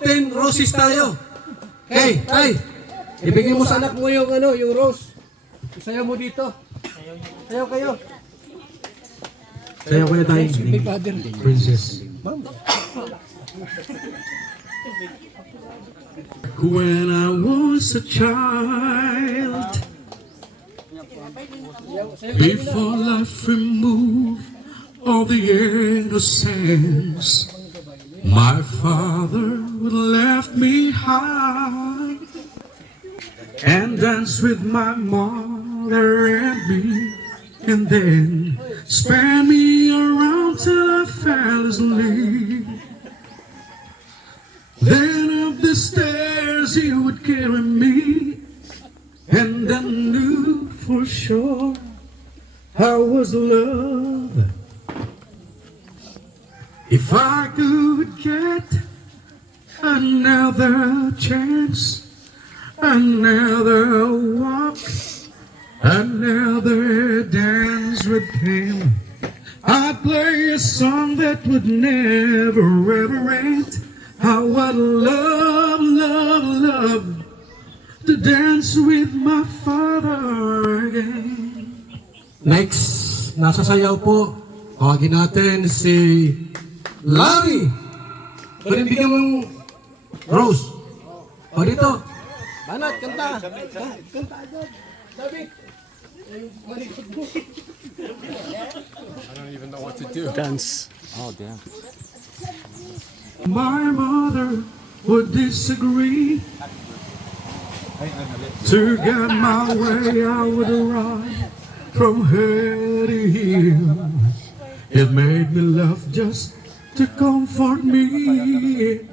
10 roses tayo. Okay, tay. Ibigay mo sa anak mo yung yung rose. Isayaw mo dito. Sayaw kayo. Sayaw kayo tayo. Princess. When I was a child, before life removed all the innocence, my father would left me high and dance with my mother and me, and then spin me around till I fell asleep. Then up the stairs he would carry me, and I knew for sure I was loved. If I could get another chance, another walk, another dance with him, I'd play a song that would never ever end. How I'd love, love, love to dance with my father again. Next, nasa sayaw po. Tawagin natin si Larry. Pwede bigyan mo yung rose. O dito. Banat, kanta. Kanta agad. David. I don't even know what to do. Dance. Oh, damn. My mother would disagree. To get my way, I would run from here to here. It made me laugh just to comfort me.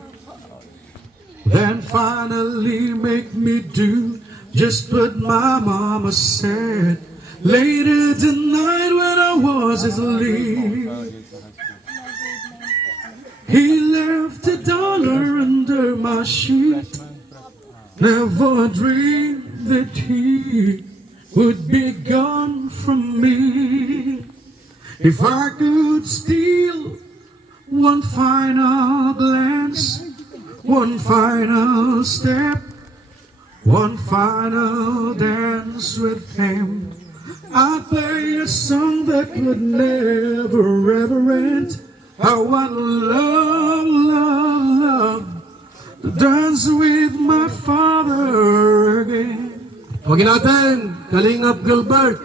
Then finally make me do just what my mama said. Later tonight when I was asleep, he left $1 under my sheet. Never dreamed that he would be gone from me. If I could steal one final glance, one final step, one final dance with him, I'd play a song that would never ever end. How I'd love, love, love to dance with my father again. Huwag natin, Kalingap Gilbert.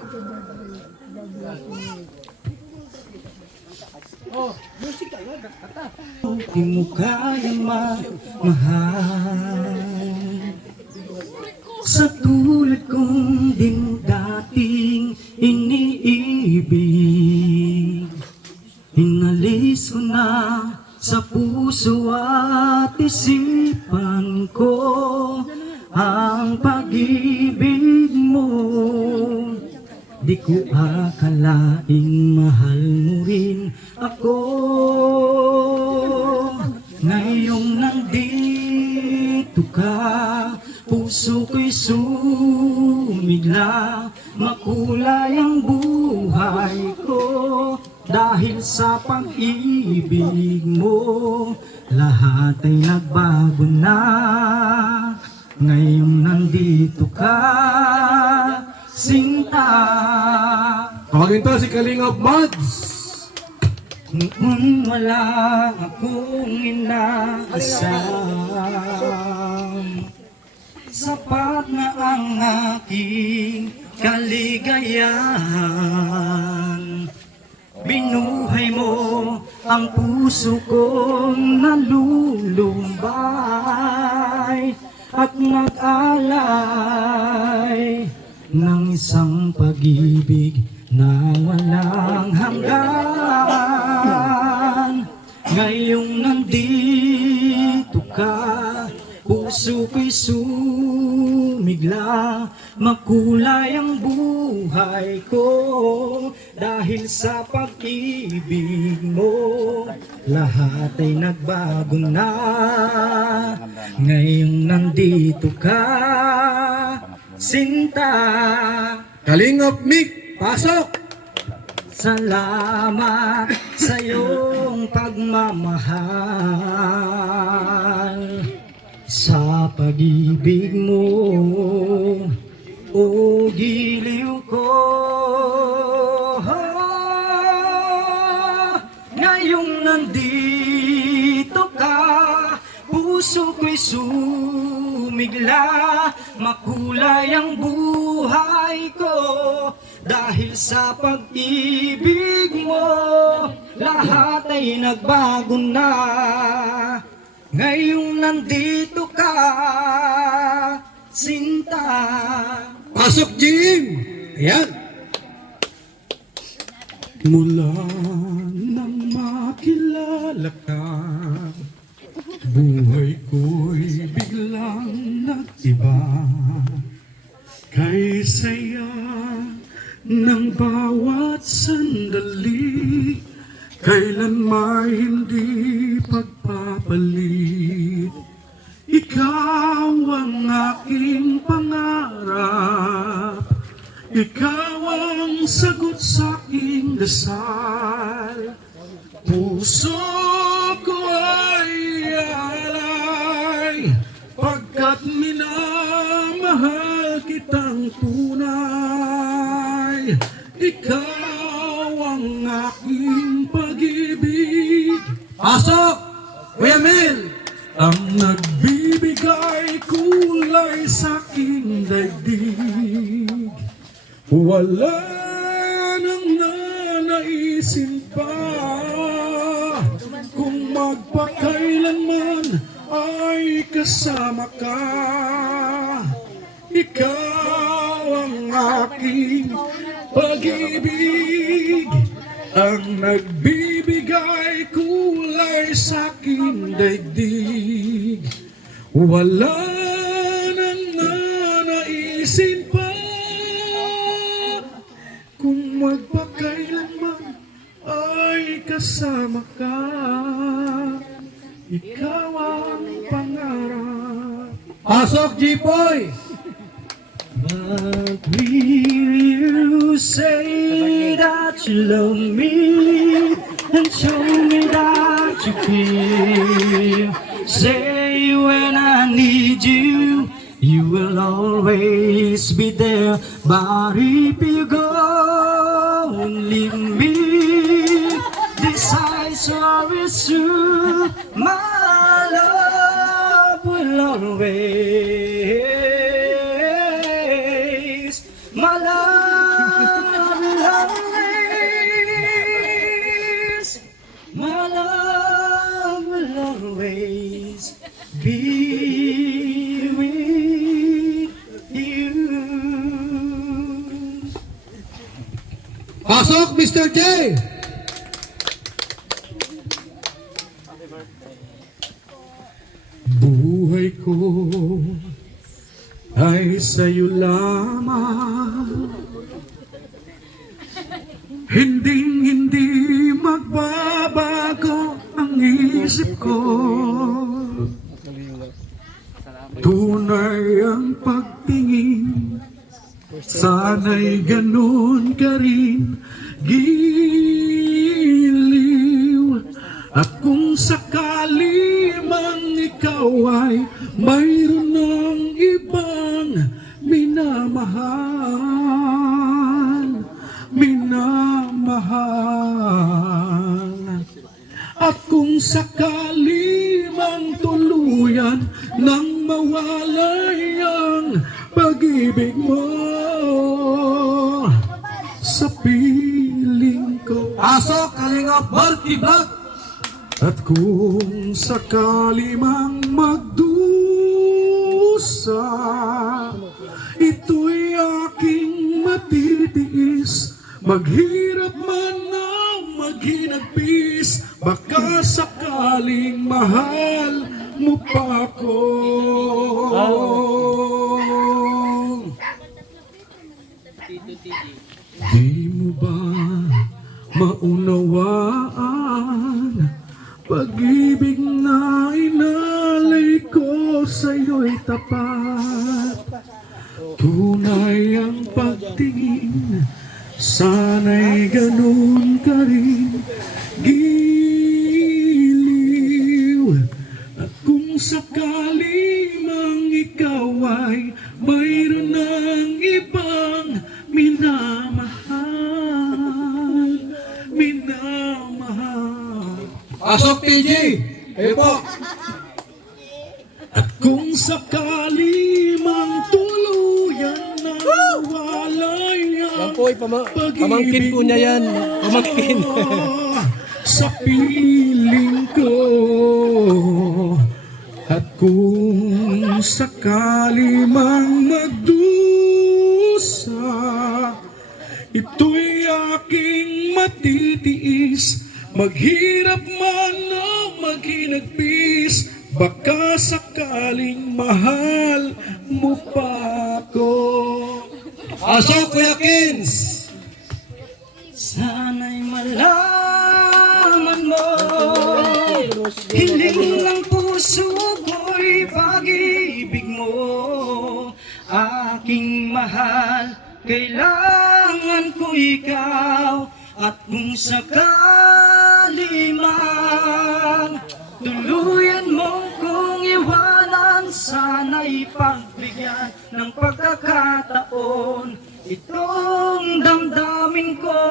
Di mo kaya magmahal sa tulad kong di mo dating iniibig. Inalis ko na sa puso at isipan ko ang pag-ibig mo. Di ko akalaing mahal mo rin ako. Ngayong nandito ka, puso ko'y sumigla. Makulay ang buhay ko dahil sa pag-ibig mo. Lahat ay nagbago na. Ngayong nandito ka, sinta. Tawagin to si Kalingap Mads. Noon wala akong inaasam, sapat na ang aking kaligayahan. Binuhay mo ang puso kong nalulumbay at nag-alay ng isang pag-ibig na walang hanggan. Ngayong nandito ka, puso ko'y sumigla. Makulay ang buhay ko dahil sa pag-ibig mo. Lahat ay nagbago na. Ngayong nandito ka, sinta. Kalingap Mick, pasok! Salamat sa iyong pagmamahal. pag-ibig mo, o giliw ko. Ngayong nandito ka, puso ko'y sumigla, makulay ang buhay ko. Dahil sa pag-ibig mo, lahat ay nagbago na. Ngayong nandito ka, Sinta. Pasok, Jim! Ayan. Mula nang makilala ka, buhay ko'y biglang nag-iba. Kay saya ng bawat sandali, kailan may hindi pagpapalit. Ikaw ang aking pangarap, ikaw ang sagot sa aking dasal. Puso ko ay alay, pagkat minamahal kitang tunay. Ikaw ang aking pag-ibig. Pasok! Kuya Mel! Ang nagbibigay kulay sa aking daigdig. Wala nang nanaisin pa, kung magpakailanman ay kasama ka. Ikaw ang aking pag-ibig, ang nagbibigay kulay sa aking daigdig. Wala nang nanaisin pa, kung magpakailanman ay kasama ka. Ikaw ang pangarap. Pasok, Jipoy! But will you say that you love me and show me that you care? Say when I need you, you will always be there. But if you go and leave me, this I swear is true. My love will always. My love will always, my love will always be with you. Pasok, Mr. J! Buhay ko ay sa'yo lamang, hindi magbabago ang isip ko. Tunay ang pagtingin, sana'y ganun ka rin, giliw. At kung sakali mang ikaw ay mayroon ng ibang minamahal, at kung sakali mang tuluyan nang mawalay ang pag-ibig mo sa piling ko. Pasok, Kalingap Multi-Vlog! At kung sakali mang magdusa, ito'y aking matitiis. Maghirap man na maghinagpis, baka sakaling mahal mo pa ako. Di mo ba maunawaan, pag-ibig na inalay ko sa'yo'y tapat. Tunay ang pagtingin, sana'y ganun ka rin, giliw. At kung sakali mang ikaw ay mayroon ng ibang minamahal, minamahal. Pasok, TG! Kayo po! At kung sakali mang tuluyan na walay Yan po, pamangkin po niya yan. Pamangkin. sa piling ko. At kung sakali mang magdusa, ito'y aking matitiis. Maghirap man o maghinagpis, baka sakaling mahal mo pa ako. Pasok, Kuya Kins! Sana'y malaman mo, hiling ng puso ko'y pag-ibig mo. Aking mahal, kailangan ko ikaw. At kung sakali man tuluyan mo kong iwanan, sana'y pagbigyan ng pagkakataon itong damdamin ko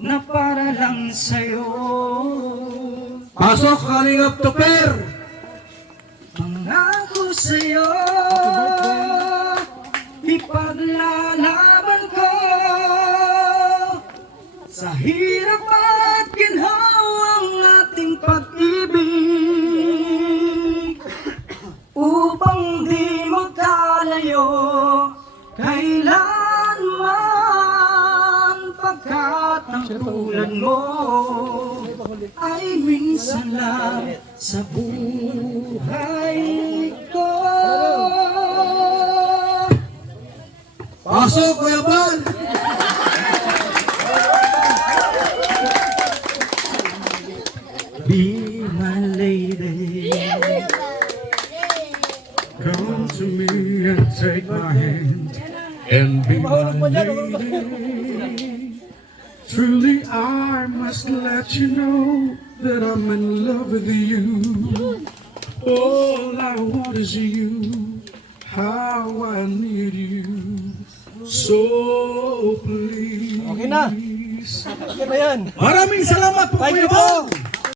na para lang sa'yo. Pasok, Kalingap Tupper! Pangako sa'yo, ipaglalaban ko sa hirap at ginhawang ating pag-ibig, upang di magkalayo kailanman, pagkat ang tulad mo ay minsan lang sa buhay ko. Pasok, Kuya Bal! Be my lady, come to me and take my hand and be my lady. Truly I must let you know that I'm in love with you. All I want is you, how I need you. So please. Okay na. Okay na yan. Maraming salamat po, Thank Kuya you po. Bal.